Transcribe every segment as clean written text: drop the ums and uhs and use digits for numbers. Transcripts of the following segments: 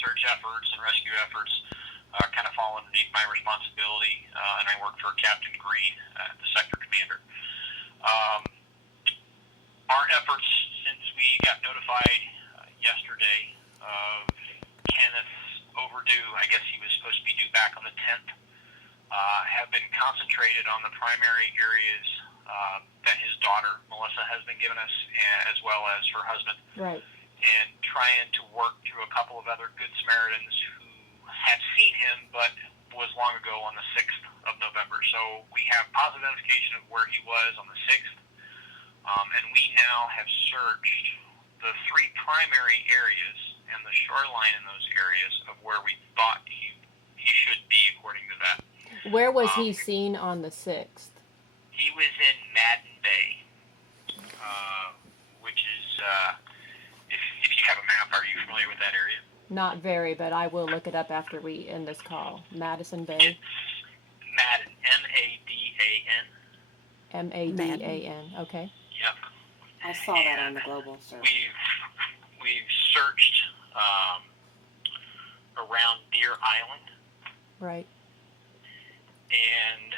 search efforts and rescue efforts kind of fall underneath my responsibility, and I work for Captain Green, the sector commander. Our efforts since we got notified yesterday of Kenneth's overdue, I guess he was supposed to be due back on the 10th, have been concentrated on the primary areas that his daughter, Melissa, has been giving us, as well as her husband. Right. And trying to work through a couple of other Good Samaritans who had seen him, but was long ago on the 6th of November. So we have positive identification of where he was on the 6th. And we now have searched the 3 primary areas and the shoreline in those areas of where we thought he should be, according to that. Where was he seen on the 6th? He was in Madden Bay, which is, if you have a map, are you familiar with that area? Not very, but I will look it up after we end this call. Madison Bay? Madden, M-A-D-A-N. M-A-D-A-N, okay. Yep. I saw that on the global search. We've searched around Deer Island. Right. And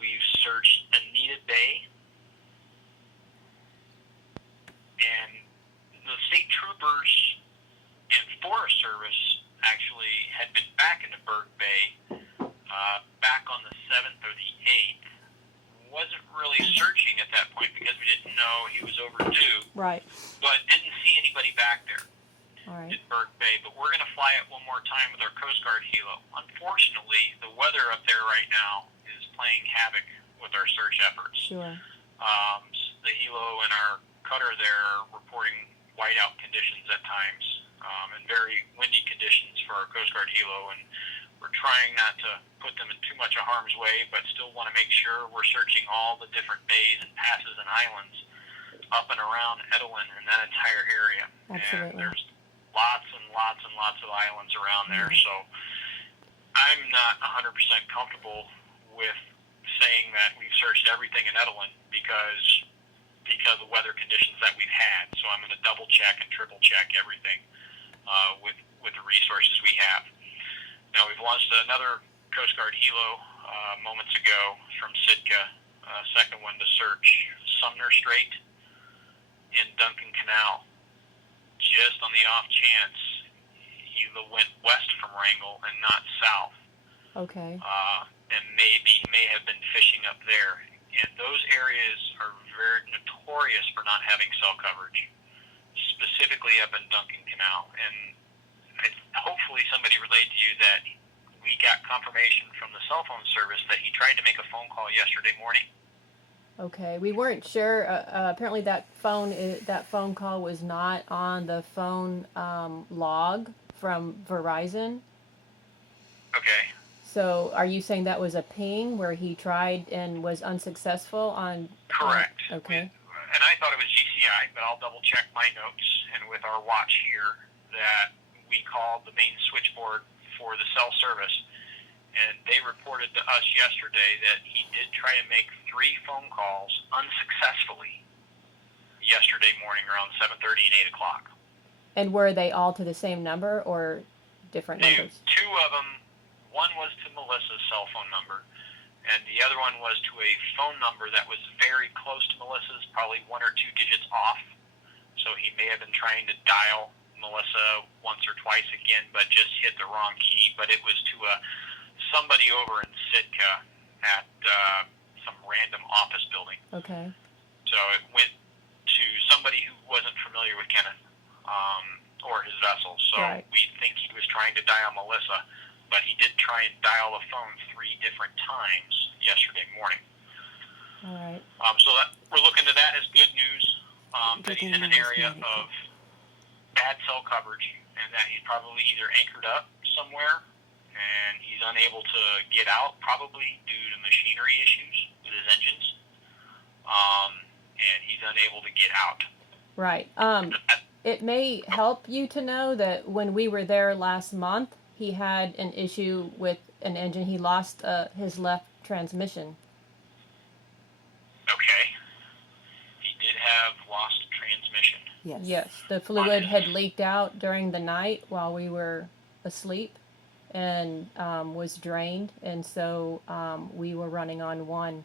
we've searched Anita Bay. And the state troopers and Forest Service actually had been back into Berg Bay back on the 7th or the 8th. Wasn't really searching at that point because we didn't know he was overdue. Right. But didn't see anybody back there. All right. In Berg Bay. But we're going to fly it one more time with our Coast Guard helo. Unfortunately, the weather up there right now is playing havoc with our search efforts. Sure. The helo and our cutter there are reporting whiteout conditions at times, and very windy conditions for our Coast Guard helo, and we're trying not to put them in too much of harm's way, but still want to make sure we're searching all the different bays and passes and islands up and around Edelin and that entire area. Absolutely. And there's lots and lots and lots of islands around there, so I'm not 100% comfortable with saying that we've searched everything in Edelin because of weather conditions that we've had. So I'm going to double check and triple check everything with the resources we have. Now, we've launched another Coast Guard helo moments ago from Sitka, second one to search Sumner Strait in Duncan Canal. Just on the off chance, helo went west from Wrangell and not south. Okay. And may have been fishing up there. And those areas are very notorious for not having cell coverage, specifically up in Duncan Canal. And hopefully somebody relayed to you that we got confirmation from the cell phone service that he tried to make a phone call yesterday morning. Okay, we weren't sure. Apparently, that phone call was not on the phone log from Verizon. Okay. So, are you saying that was a ping where he tried and was unsuccessful on? Correct. Okay. And I thought it was GCI, but I'll double check my notes and with our watch here that we called the main switchboard for the cell service, and they reported to us yesterday that he did try to make 3 phone calls unsuccessfully yesterday morning around 7:30 and 8 o'clock. And were they all to the same number or different numbers? 2 of them, one was to Melissa's cell phone number, and the other one was to a phone number that was very close to Melissa's, probably 1 or 2 digits off. So he may have been trying to dial Melissa once or twice again, but just hit the wrong key. But it was to somebody over in Sitka at some random office building. Okay. So it went to somebody who wasn't familiar with Kenneth or his vessel. So Right. we think he was trying to dial Melissa, but he did try and dial the phone 3 different times yesterday morning. All right. So we're looking to that as good news, that he's in an area of bad cell coverage and that he's probably either anchored up somewhere and he's unable to get out, probably due to machinery issues with his engines, and he's unable to get out. Right. It may help you to know that when we were there last month, he had an issue with an engine. He lost his left transmission. Okay. He did have lost transmission. Yes. Yes, the fluid had leaked out during the night while we were asleep and was drained, and so we were running on one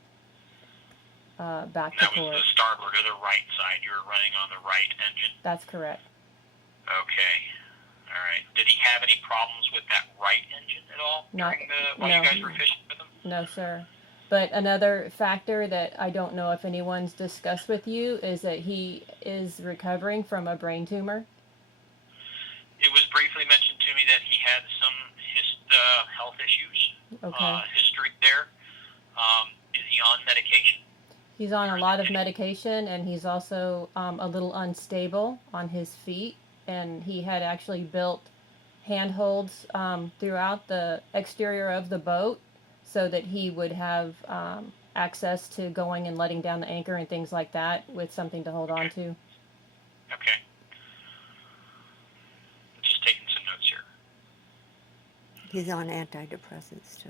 back to That was port. the starboard or the right side. You were running on the right engine. That's correct. Okay. All right. Did he have any problems with that right engine at all while you guys were fishing with him? No, sir. But another factor that I don't know if anyone's discussed with you is that he is recovering from a brain tumor. It was briefly mentioned to me that he had some health issues, Okay. history there. Is he on medication? He's on a lot of medication, and he's also a little unstable on his feet. And he had actually built handholds throughout the exterior of the boat so that he would have access to going and letting down the anchor and things like that with something to hold on to. Okay. Just taking some notes here. He's on antidepressants too.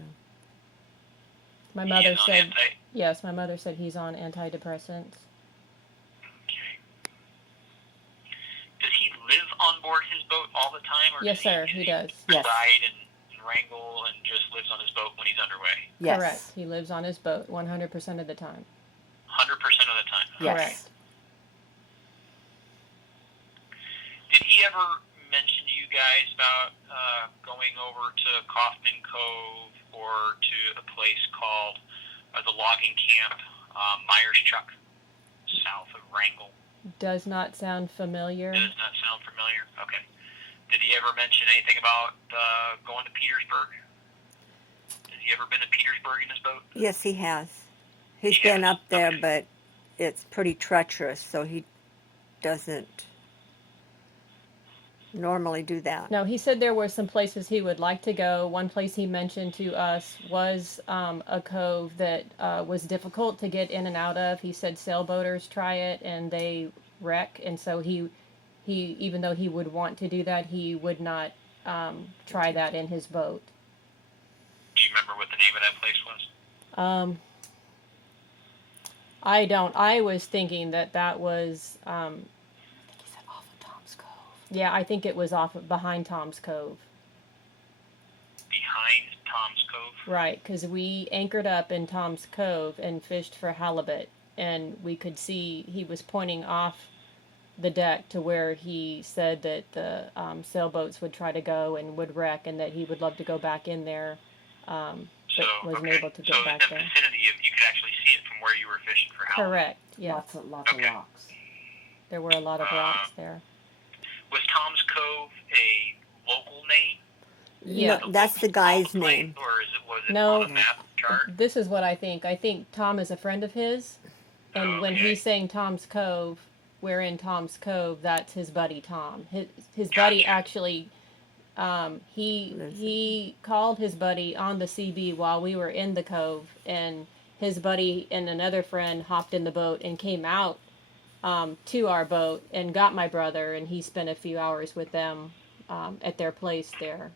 My mother He's on said, yes, my mother said he's on antidepressants. Okay. Does he live on board his boat all the time? Or Yes, sir, he does. Yes. Reside and wrangle and just lives on his boat when he's underway? Yes. Correct. He lives on his boat 100% of the time. 100% of the time? Yes. Correct. Did he ever mention to you guys about going over to Kaufman Cove or to a place called the logging camp, Myers Chuck, south of Wrangell? Does not sound familiar. Does not sound familiar? Okay. Did he ever mention anything about going to Petersburg? Has he ever been to Petersburg in his boat? Yes, he has. He's He been has? up there, Okay. but it's pretty treacherous, so he doesn't normally do that. No, he said there were some places he would like to go. One place he mentioned to us was a cove that was difficult to get in and out of. He said sailboaters try it and they wreck, and so he even though he would want to do that, he would not try that in his boat. Do you remember what the name of that place was? I don't. I was thinking that was. He said off of Tom's Cove. Yeah, I think it was behind Tom's Cove. Behind Tom's Cove? Right, because we anchored up in Tom's Cove and fished for halibut, and we could see he was pointing off the deck to where he said that the sailboats would try to go and would wreck, and that he would love to go back in there, but wasn't able to get so back in the there. vicinity, you could actually see it from where you were fishing for halibut? Correct. Yeah, Lots Okay. of rocks. there were a lot of rocks there. Was Tom's Cove a local name? Yeah. No, that's the guy's Local name. Or was it No. on a map chart? This is what I think. I think Tom is a friend of his, and when Okay. he's saying Tom's Cove, we're in Tom's Cove. That's his buddy Tom. His buddy Gotcha. actually, he called his buddy on the CB while we were in the cove, and his buddy and another friend hopped in the boat and came out to our boat and got my brother, and he spent a few hours with them at their place there.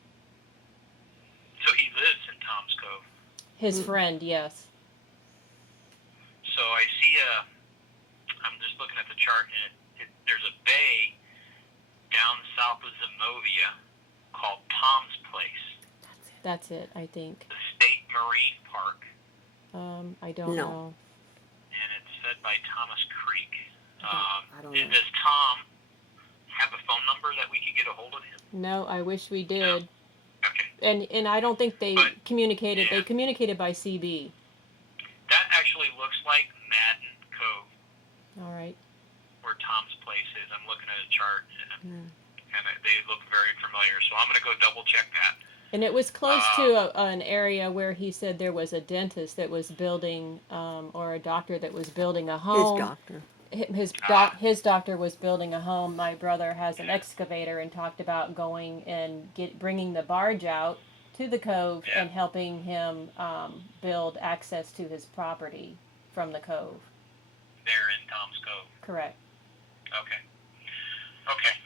So he lives in Tom's Cove. His friend, yes. So I see I'm just looking at the chart, and there's a bay down south of Zemovia called Tom's Place, That's it, I think. the State Marine Park, I don't No. know. and it's fed by Thomas Creek. I don't And know. does Tom have a phone number that we could get a hold of him? No, I wish we did. Okay. And I don't think they But- communicated. yeah. They communicated by CB. That actually looks like Madden Cove, All right. where Tom's Place is. I'm looking at a chart, Yeah. and they look very familiar. So I'm going to go double check that. And it was close to an area where he said there was a dentist that was building, or a doctor that was building a His home. doctor. His doctor was building a home. My brother has an excavator and talked about going and bringing the barge out to the cove Yeah. and helping him build access to his property from the cove. There in Tom's Cove. Correct. Okay. Okay.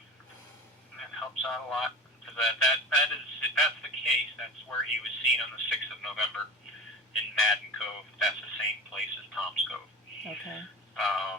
That helps out a lot. Because if that's the case, that's where he was seen on the 6th of November in Madden Cove. That's the same place as Tom's Cove. Okay.